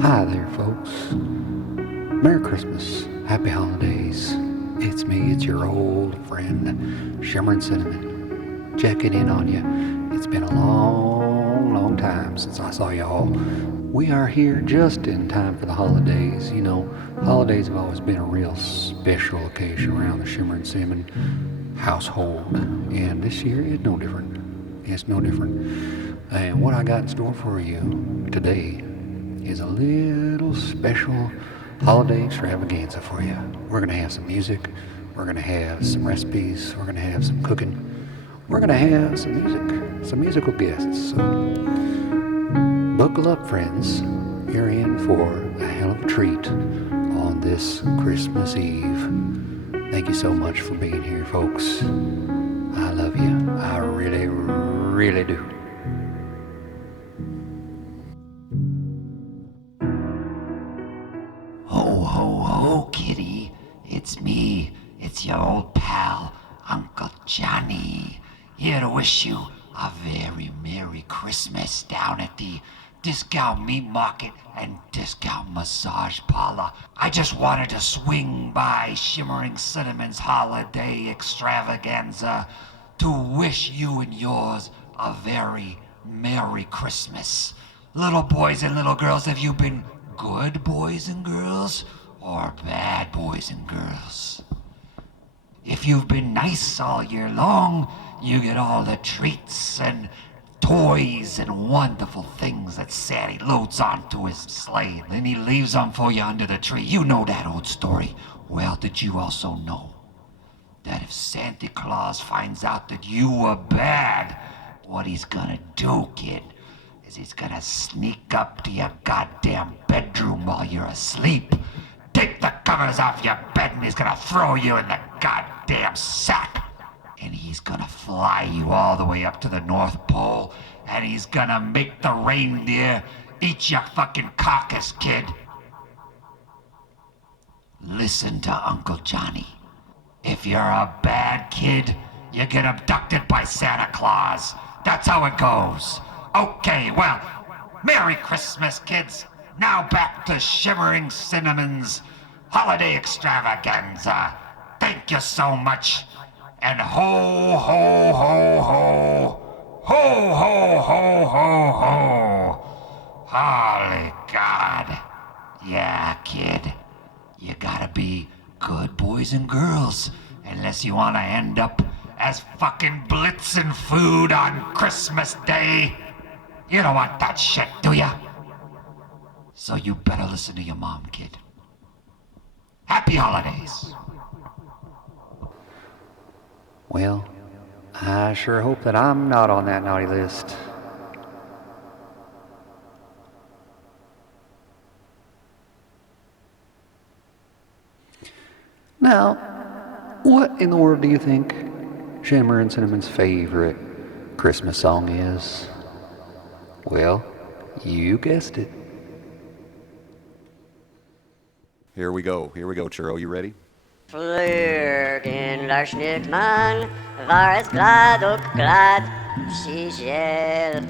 Hi there, folks. Merry Christmas. Happy holidays. It's me, it's your old friend, Shimmering Cinnamon, checking in on you. It's been a long time since I saw y'all. We are here just in time for the holidays. You know, holidays have always been a real special occasion around the Shimmering Cinnamon household. And this year is no different. It's no different. And what I got in store for you today is a little special holiday extravaganza for you. We're going to have some music, we're going to have some recipes, we're going to have some cooking, we're going to have some music, some musical guests. So buckle up, friends. You're in for a hell of a treat on this Christmas Eve. Thank you so much for being here, folks. I love you. I really do. Ho, ho, ho, kitty. It's me. It's your old pal, Uncle Johnny. Here to wish you a very Merry Christmas down at the Discount Meat Market and Discount Massage Parlor. I just wanted to swing by Shimmering Cinnamon's Holiday Extravaganza to wish you and yours a very Merry Christmas. Little boys and little girls, have you been good boys and girls or bad boys and girls? If you've been nice all year long, you get all the treats and toys and wonderful things that Santa loads onto his sleigh, and then he leaves them for you under the tree. You know that old story. Well, did you also know that if Santa Claus finds out that you were bad, what he's gonna do, kid, is he's gonna sneak up to your goddamn bedroom while you're asleep, take the covers off your bed, and he's gonna throw you in the goddamn sack. And he's gonna fly you all the way up to the North Pole, and he's gonna make the reindeer eat your fucking carcass, kid. Listen to Uncle Johnny. If you're a bad kid, you get abducted by Santa Claus. That's how it goes. Okay, well, Merry Christmas, kids. Now back to Shimmering Cinnamon's Holiday Extravaganza. Thank you so much. And ho, ho, ho, ho. Ho, ho, ho, ho, ho. Holy God. Yeah, kid. You gotta be good boys and girls, unless you wanna end up as fucking blitzing food on Christmas Day. You don't want that shit, do ya? So you better listen to your mom, kid. Happy holidays. Well, I sure hope that I'm not on that naughty list. Now, what in the world do you think Shimmer and Cinnamon's favorite Christmas song is? Well, you guessed it. Here we go, Churro. You ready? Flirgen Larschnitt man war es glad och glad sie själv.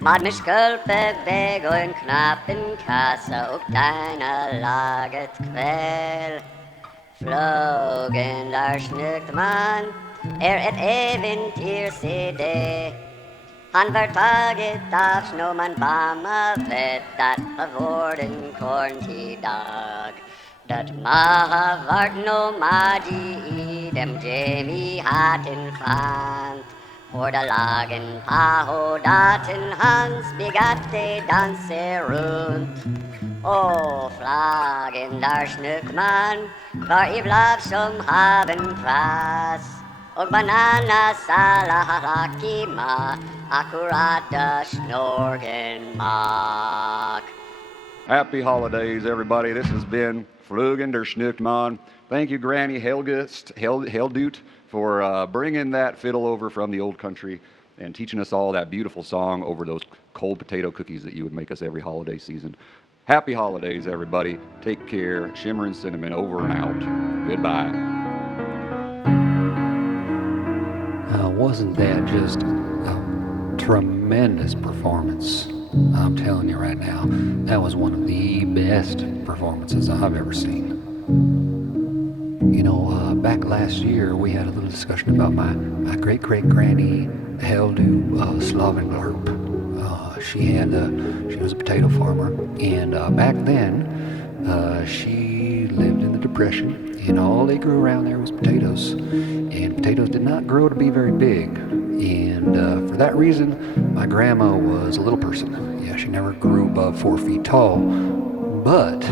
Mad mich skulpe beg och en knappen kassa och deina laget kväll. Flogen Larschnitt man ett äventyr se det. Han vart taget av snöman bamma vettat av vården korntidag. Dat ma vart no magi i dem Jamie hatten fand. Voor de lagen paho daten Hans begatte danse rund. O vlagen daar snukman, waar i blav som haben pras. Och banana salahakima, akkurata snorgen mak. Happy holidays, everybody. This has been Flugen der Schnuckmann. Thank you, Granny Heldut, for bringing that fiddle over from the old country and teaching us all that beautiful song over those cold potato cookies that you would make us every holiday season. Happy holidays, everybody. Take care. Shimmer and Cinnamon over and out. Goodbye. Wasn't that just a tremendous performance I'm telling you right now, that was one of the best performances I've ever seen. You know, back last year we had a little discussion about my great-great-granny Heldu Slavenglurp. She was a potato farmer, and back then she lived in the Depression, and all they grew around there was potatoes. And potatoes did not grow to be very big, and for that reason, my grandma was a little person. Yeah, she never grew above 4 feet tall, but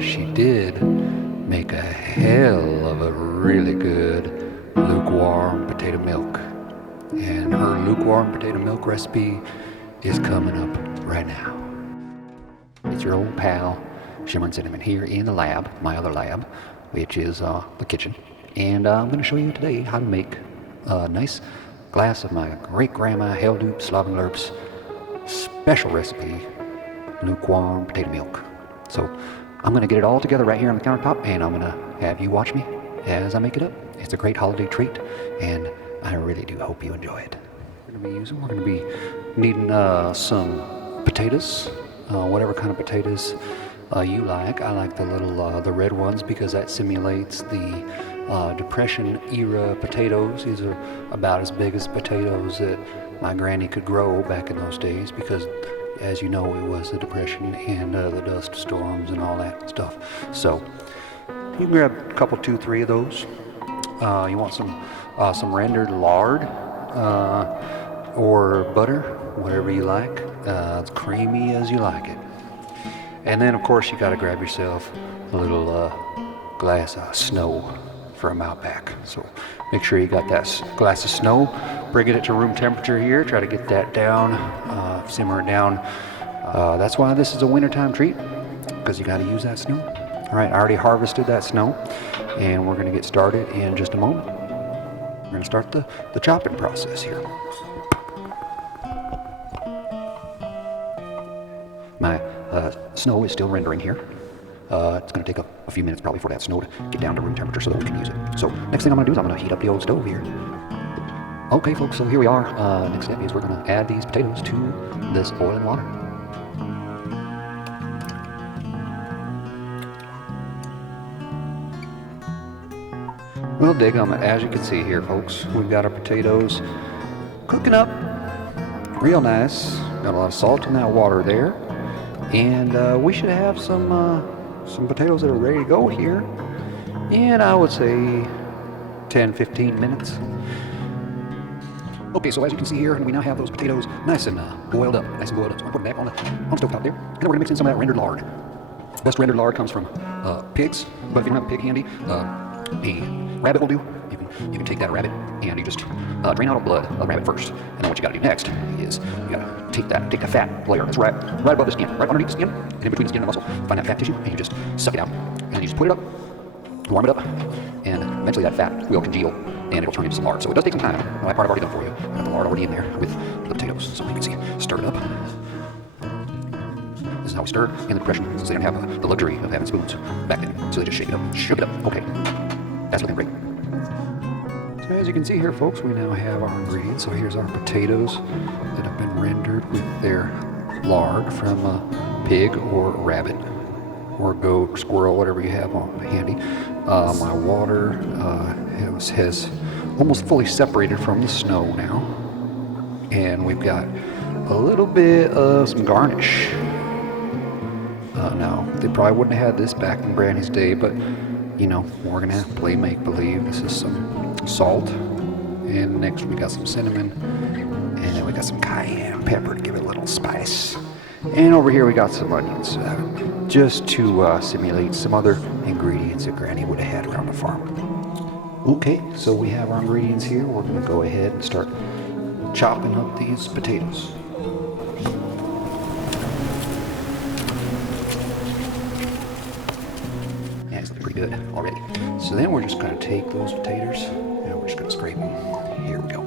she did make a hell of a really good lukewarm potato milk. And her lukewarm potato milk recipe is coming up right now. It's your old pal, Shimmering Cinnamon, here in the lab, my other lab, which is the kitchen. And I'm going to show you today how to make a nice glass of my great-grandma Heldu Slavenglurp's special recipe, lukewarm potato milk. So I'm going to get it all together right here on the countertop, and I'm going to have you watch me as I make it up. It's a great holiday treat, and I really do hope you enjoy it. We're going to be needing some potatoes, whatever kind of potatoes you like. I like the little, the red ones because that simulates the Depression era potatoes. These are about as big as potatoes that my granny could grow back in those days because, as you know, it was the Depression and the dust storms and all that stuff. So you can grab a couple, 2, 3 of those. You want some rendered lard or butter, whatever you like. As creamy as you like it. And then, of course, you got to grab yourself a little glass of snow from out back. So make sure you got that glass of snow. Bring it to room temperature here. Try to get that down, simmer it down. That's why this is a wintertime treat, because you got to use that snow. All right, I already harvested that snow, and we're going to get started in just a moment. We're going to start the chopping process here. My snow is still rendering here. It's going to take a few minutes probably for that snow to get down to room temperature so that we can use it. So next thing I'm going to do is I'm going to heat up the old stove here. Okay folks, so here we are. Next step is we're going to add these potatoes to this boiling water. Well, dig 'em. As you can see here, folks, we've got our potatoes cooking up real nice. Got a lot of salt in that water there. And we should have some potatoes that are ready to go here in, I would say, 10-15 minutes. Okay, so as you can see here, we now have those potatoes nice and boiled up. So we're putting that on the stove top there. And then we're going to mix in some of that rendered lard. Best rendered lard comes from pigs, but if you don't have a pig handy, a rabbit will do. You can take that rabbit and you just drain out all the blood of the rabbit first. And then what you got to do next is you got to take the fat layer that's right above the skin, right underneath the skin, and in between the skin and the muscle. Find that fat tissue and you just suck it out. And then you just put it up, warm it up, and eventually that fat will congeal and it'll turn into some lard. So it does take some time. Well, that part I've already done for you. I got the lard already in there with the potatoes. So you can see, stir it up. This is how we stir in the Depression, since they didn't have the luxury of having spoons back then. So they just shake it up, shook it up. Okay, that's looking great. So as you can see here, folks, we now have our ingredients. So here's our potatoes that have been rendered with their lard from a pig or rabbit or goat, squirrel, whatever you have on handy. My water has almost fully separated from the snow now. And we've got a little bit of some garnish. Now, they probably wouldn't have had this back in Granny's day, but, you know, we're going to have to play make-believe. This is some salt, and next we got some cinnamon, and then we got some cayenne pepper to give it a little spice. And over here we got some onions, just to simulate some other ingredients that Granny would have had around the farm. Okay, so we have our ingredients here. We're going to go ahead and start chopping up these potatoes. Yeah, it's looking pretty good already. So then we're just going to take those potatoes and we're just going to scrape them. Here we go.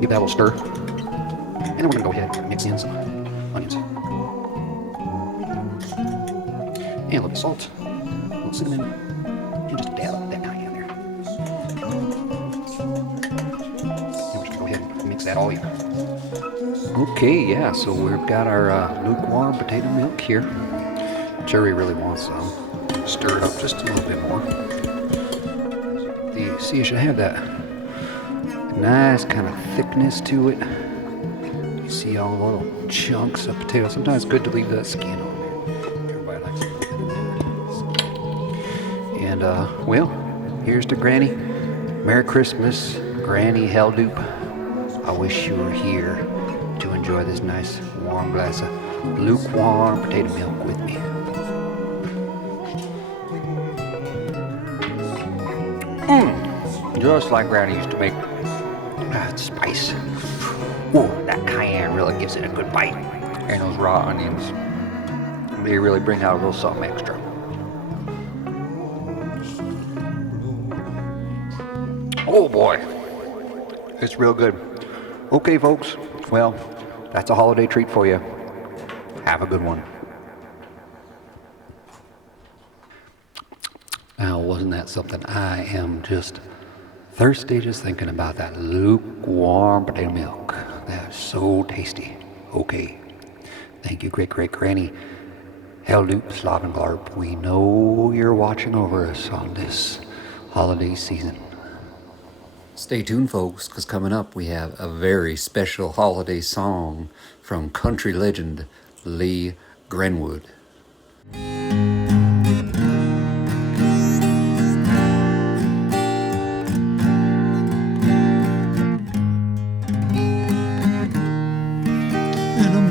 Give that a little stir. And then we're going to go ahead and mix in some onions. And a little salt. little cinnamon, and just a dab of that cayenne there. And we'll just go ahead and mix that all in. Okay, yeah, so we've got our lukewarm potato milk here. Jerry really wants some. Stir it up just a little bit more. See, it should have that nice kind of thickness to it. You see all the little chunks of potato. Sometimes it's good to leave that skin on there. Everybody likes it. And, well, here's to Granny. Merry Christmas, Granny Helldupe. I wish you were here to enjoy this nice warm glass of lukewarm potato milk with me. Just like Granny used to make. Spice. Ooh, that cayenne really gives it a good bite. And those raw onions, they really bring out a little something extra. Oh boy, it's real good. Okay, folks, well, that's a holiday treat for you. Have a good one. Now, wasn't that something? I am just thirsty just thinking about that lukewarm potato milk. That's so tasty. Okay. Thank you, great-great-granny Helldupe Slobenglarp. We know you're watching over us on this holiday season. Stay tuned, folks, because coming up we have a very special holiday song from country legend Lee Grenwood.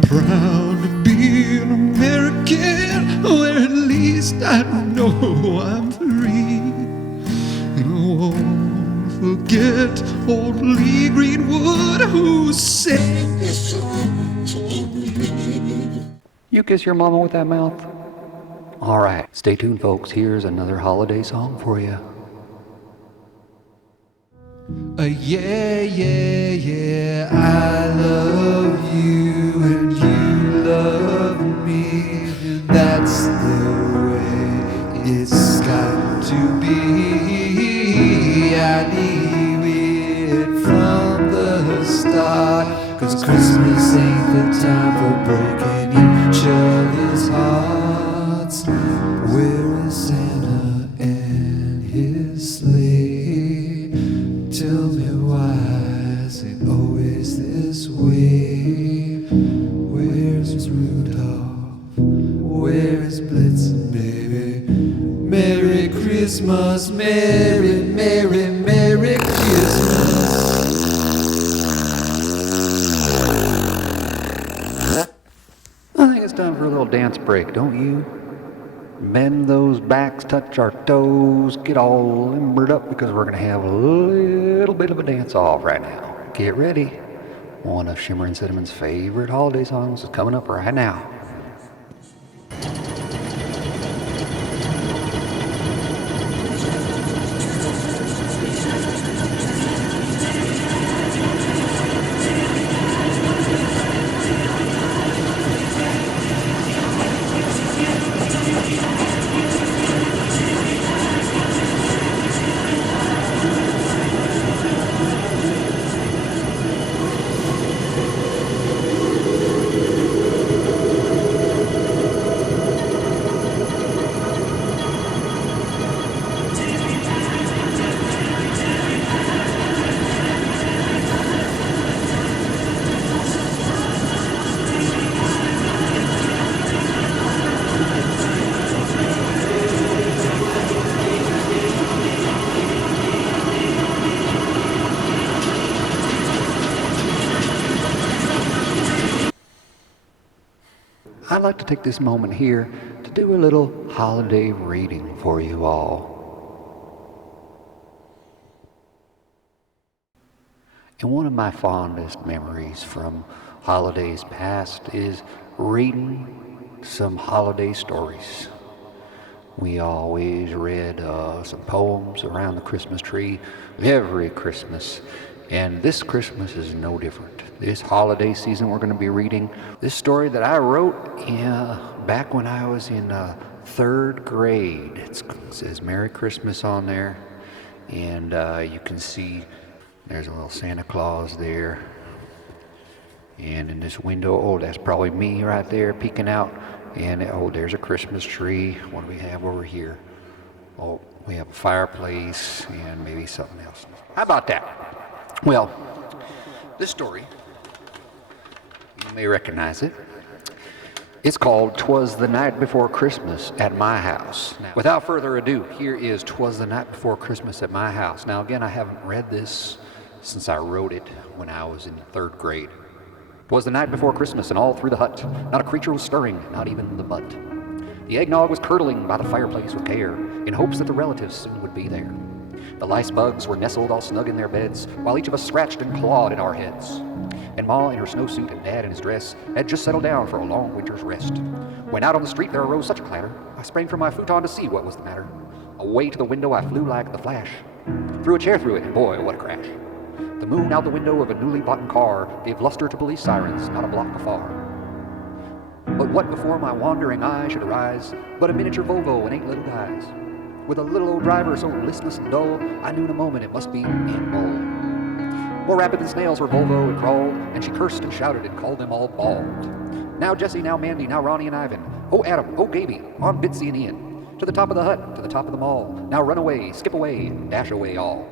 Proud to be an American, where at least I know I'm free. And I won't forget old Lee Greenwood, who sang this song for me. You kiss your mama with that mouth? All right, stay tuned, folks. Here's another holiday song for you. Yeah, yeah, yeah, I love you and you love me. That's the way it's got to be. I knew it from the start, 'cause Christmas ain't the time for breaking each other's hearts. Where is Santa and his sleigh? Tell me why is it always this way? Where's Rudolph? Where is Blitzen, baby? Merry Christmas, Merry, Merry, Merry Christmas. I think it's time for a little dance break, don't you? Bend those backs, touch our toes, get all limbered up because we're going to have a little bit of a dance off right now. Get ready. One of Shimmering Cinnamon's favorite holiday songs is coming up right now. I'd like to take this moment here to do a little holiday reading for you all. And one of my fondest memories from holidays past is reading some holiday stories. We always read some poems around the Christmas tree every Christmas. And this Christmas is no different. This holiday season, we're going to be reading this story that I wrote back when I was in third grade. It says Merry Christmas on there. And you can see there's a little Santa Claus there. And in this window, oh, that's probably me right there peeking out. And oh, there's a Christmas tree. What do we have over here? Oh, we have a fireplace and maybe something else. How about that? Well, this story, you may recognize it. It's called 'Twas the Night Before Christmas at My House. Now, without further ado, here is 'Twas the Night Before Christmas at My House. Now again, I haven't read this since I wrote it when I was in third grade. 'Twas the night before Christmas, and all through the hut, not a creature was stirring, not even the butt. The eggnog was curdling by the fireplace with care, in hopes that the relatives soon would be there. The lice bugs were nestled all snug in their beds, while each of us scratched and clawed in our heads. And Ma in her snowsuit and Dad in his dress had just settled down for a long winter's rest. When out on the street there arose such a clatter, I sprang from my futon to see what was the matter. Away to the window I flew like the flash, threw a chair through it, and boy, what a crash. The moon out the window of a newly bought car gave luster to police sirens not a block afar. But what before my wandering eye should arise but a miniature Volvo and 8 little guys. With a little old driver so listless and dull, I knew in a moment it must be Aunt Mole. More rapid than snails her Volvo had crawled, and she cursed and shouted and called them all bald. Now Jesse, now Mandy, now Ronnie and Ivan. Oh Adam, oh Gaby, on Bitsy and Ian. To the top of the hut, to the top of the mall. Now run away, skip away, dash away all.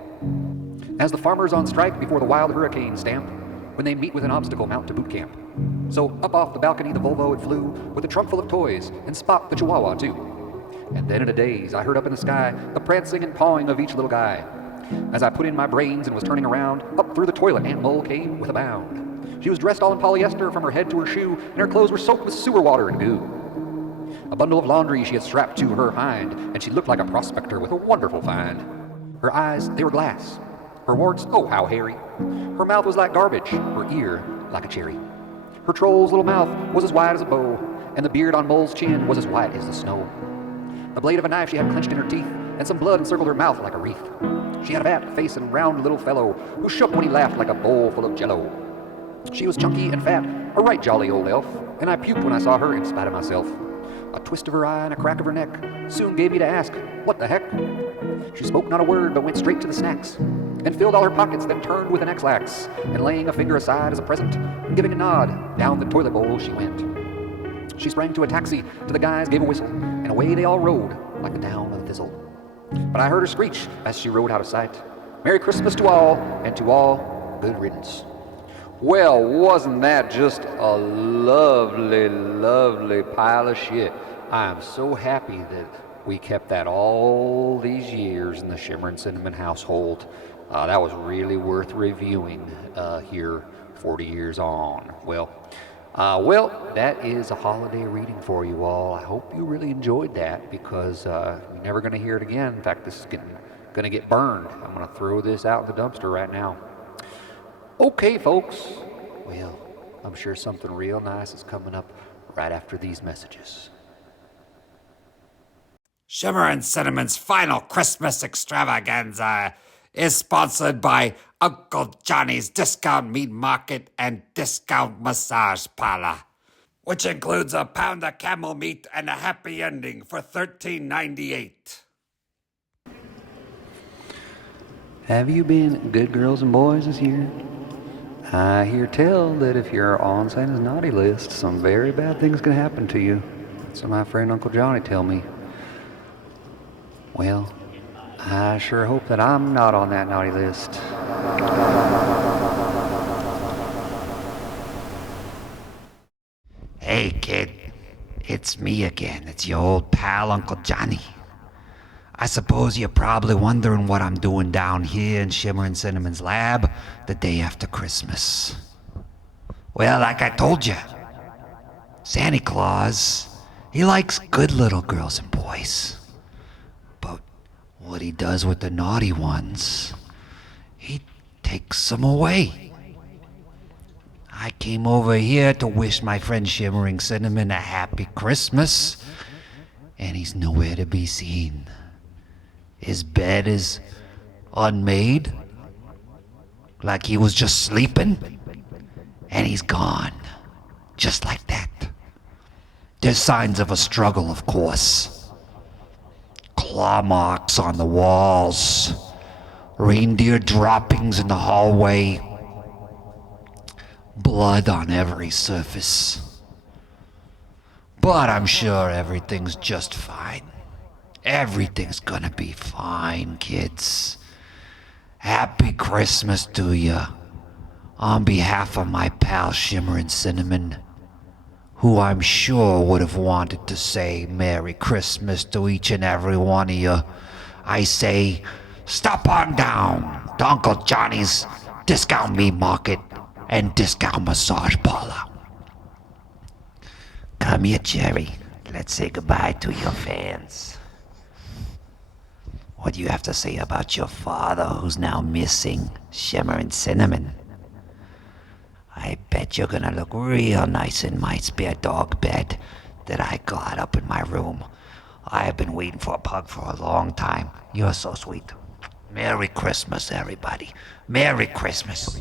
As the farmers on strike before the wild hurricane stamp, when they meet with an obstacle mount to boot camp. So up off the balcony the Volvo it flew, with a trunk full of toys, and Spot the Chihuahua too. And then in a daze I heard up in the sky the prancing and pawing of each little guy. As I put in my brains and was turning around, up through the toilet Aunt Mole came with a bound. She was dressed all in polyester from her head to her shoe, and her clothes were soaked with sewer water and goo. A bundle of laundry she had strapped to her hind, and she looked like a prospector with a wonderful find. Her eyes, they were glass. Her warts, oh how hairy. Her mouth was like garbage, her ear like a cherry. Her troll's little mouth was as wide as a bow, and the beard on Mole's chin was as white as the snow. The blade of a knife she had clenched in her teeth, and some blood encircled her mouth like a wreath. She had a fat face and round little fellow, who shook when he laughed like a bowl full of jello. She was chunky and fat, a right jolly old elf, and I puked when I saw her in spite of myself. A twist of her eye and a crack of her neck soon gave me to ask, what the heck? She spoke not a word, but went straight to the snacks, and filled all her pockets, then turned with an X-lax, and laying a finger aside as a present, and giving a nod, down the toilet bowl she went. She sprang to a taxi, to the guys gave a whistle, and away they all rode, like the down of a thistle. But I heard her screech, as she rode out of sight, Merry Christmas to all, and to all, good riddance. Well, wasn't that just a lovely, lovely pile of shit? I am so happy that we kept that all these years in the Shimmering Cinnamon household. That was really worth reviewing here 40 years on. Well, that is a holiday reading for you all. I hope you really enjoyed that, because you're never going to hear it again. In fact, this is going to get burned. I'm going to throw this out in the dumpster right now. Okay, folks. Well, I'm sure something real nice is coming up right after these messages. Shimmering Cinnamon's final Christmas extravaganza is sponsored by Uncle Johnny's Discount Meat Market and Discount Massage Parlor, which includes a pound of camel meat and a happy ending for $13.98. Have you been good girls and boys this year? I hear tell that if you're on Santa's naughty list, some very bad things can happen to you. So my friend Uncle Johnny tell me. Well, I sure hope that I'm not on that naughty list. Hey, kid. It's me again. It's your old pal, Uncle Johnny. I suppose you're probably wondering what I'm doing down here in Shimmering Cinnamon's lab the day after Christmas. Well, like I told you, Santa Claus, he likes good little girls and boys. But what he does with the naughty ones, he takes them away. I came over here to wish my friend Shimmering Cinnamon a happy Christmas, and he's nowhere to be seen. His bed is unmade. like he was just sleeping, and he's gone. Just like that. There's signs of a struggle, of course. Claw marks on the walls, reindeer droppings in the hallway, blood on every surface. But I'm sure everything's just fine. Everything's gonna be fine, kids. Happy Christmas to you. On behalf of my pal Shimmering Cinnamon, who I'm sure would have wanted to say Merry Christmas to each and every one of you, I say, stop on down to Uncle Johnny's Discount Meat Market and Discount Massage Parlor. Come here, Jerry. Let's say goodbye to your fans. What do you have to say about your father, who's now missing, Shimmering Cinnamon? I bet you're gonna look real nice in my spare dog bed that I got up in my room. I've been waiting for a pug for a long time. You're so sweet. Merry Christmas, everybody. Merry Christmas.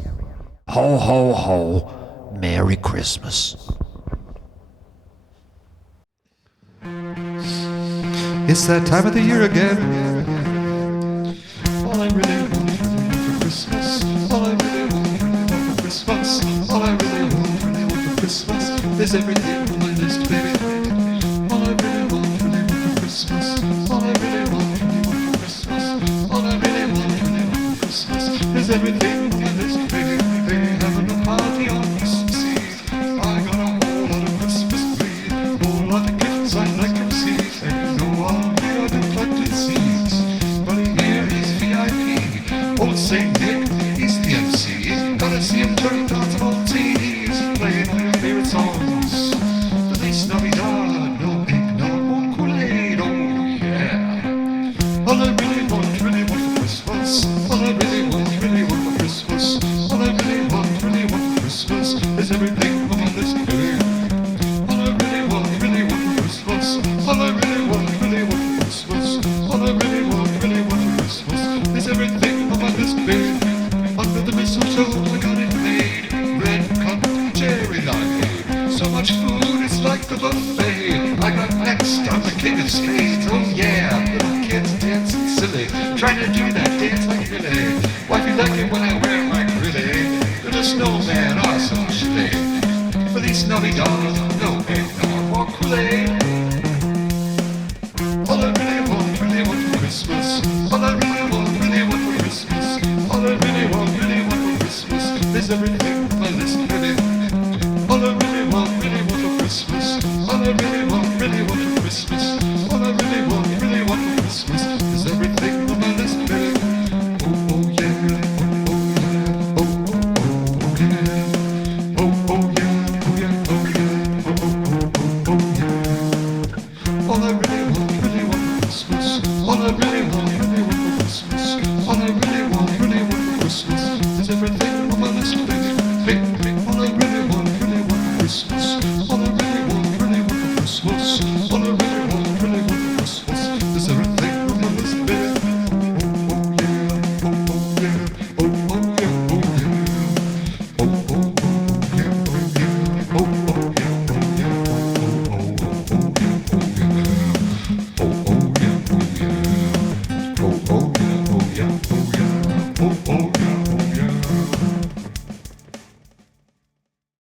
Ho, ho, ho. Merry Christmas. It's that time of the year again. All I really want for Christmas, all I really want for Christmas, all I really want for Christmas is everything on my list, baby. All I really want for Christmas, all I really want for Christmas, all I really want for Christmas is everything on my list, baby. Having a party on Christmas Eve. I got a whole lot of Christmas trees, a whole lot of gifts I'd like to receive. And you know all here the planted seeds, but here he's VIP. Old Saint Nick, he's the MC. Gotta see him turn down some old CDs, playing all your favorite songs. Feliz Navidad, no eggnog, more Kool-Aid, oh yeah. All I really want for Christmas, all I really want for Christmas, all I really want for Christmas is everything on my list, baby. All I really want for Christmas, all I really want for Christmas, all I really want for Christmas is everything on my list, baby. Under the mistletoe I got it made, red cotton, cherry limeade. So much food, it's like a buffet. I got next, I'm the king of spades, oh yeah. Little kids dancing silly, trying to do that dance like Billy. Wifey like it when I wear my grilly. Little snowman, awesome chili. Feliz Navidad, no eggnog, more Kool-Aid. All I really want for Christmas, all I really want for Christmas, all I really want for Christmas is everything on my list, baby. All I really want for Christmas, all I really want for Christmas, all I really want for Christmas is everything on my list, baby. Oh, oh yeah, oh, oh yeah, oh, oh yeah, oh, yeah, oh yeah, oh, oh, oh, oh yeah. All I really